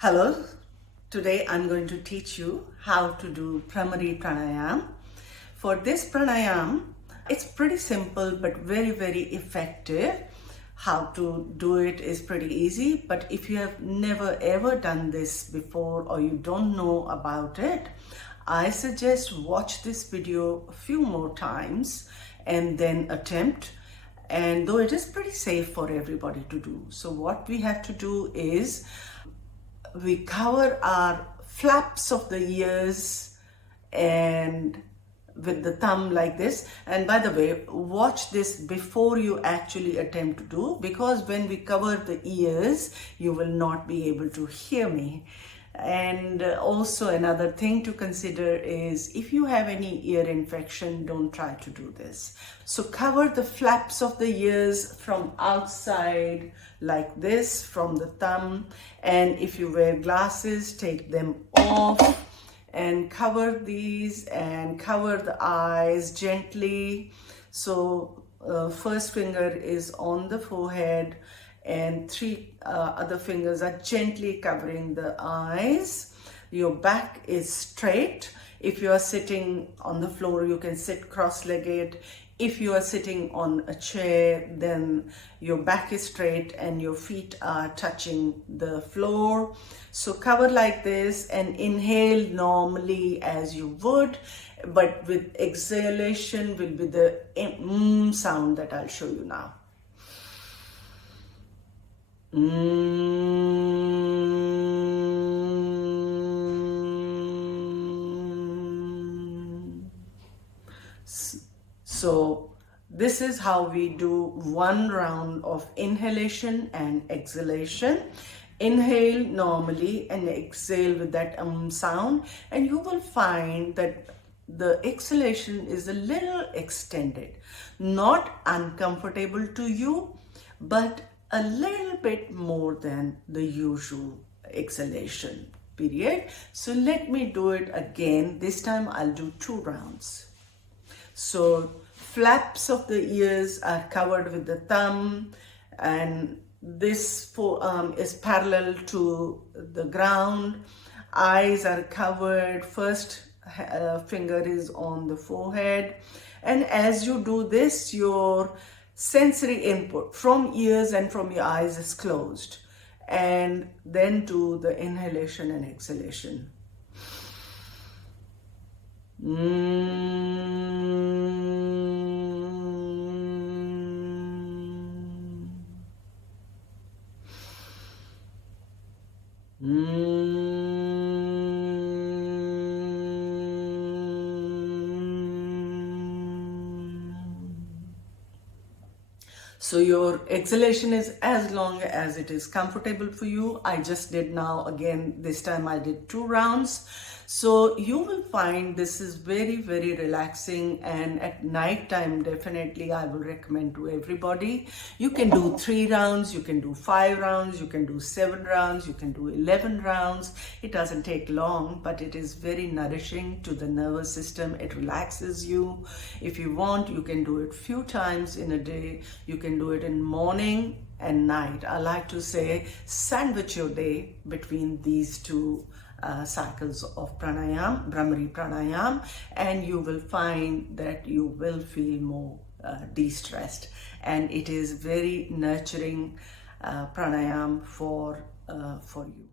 Hello, today I'm going to teach you how to do Bhramari Pranayama. For this pranayam, it's pretty simple but very effective. How to do it is pretty easy, but if you have never ever done this before or you don't know about it, I suggest watch this video a few more times and then attempt. And though it is pretty safe for everybody to do. So what we have to do is we cover our flaps of the ears and with the thumb like this. And by the way, watch this before you actually attempt to do, because when we cover the ears, you will not be able to hear me. And also another thing to consider is if you have any ear infection, don't try to do this. So cover the flaps of the ears from outside like this, from the thumb. And if you wear glasses, take them off and cover these and cover the eyes gently. So first finger is on the forehead and three other fingers are gently covering the eyes. Your back is straight. If you are sitting on the floor, you can sit cross-legged. If you are sitting on a chair, then your back is straight and your feet are touching the floor. So cover like this and inhale normally as you would, but with exhalation will be the sound that I'll show you now. So this is how we do one round of inhalation and exhalation. Inhale normally and exhale with that sound, and you will find that the exhalation is a little extended, not uncomfortable to you, but a little bit more than the usual exhalation period. So let me do it again. This time I'll do 2 rounds. So flaps of the ears are covered with the thumb, and this forearm is parallel to the ground. Eyes are covered. First finger is on the forehead. And as you do this, your sensory input from ears and from your eyes is closed. And then do the inhalation and exhalation. So your exhalation is as long as it is comfortable for you. I just did now, again, this time I did 2 rounds. So you will find this is very relaxing, and at night time definitely I will recommend to everybody. You can do 3 rounds, you can do 5 rounds, you can do 7 rounds, you can do 11 rounds. It doesn't take long, but it is very nourishing to the nervous system. It relaxes you. If you want, you can do it few times in a day. You can do it in morning and night. I like to say sandwich your day between these 2 cycles of pranayam, Bhramari Pranayama, and you will find that you will feel more de-stressed, and it is very nurturing pranayam for you.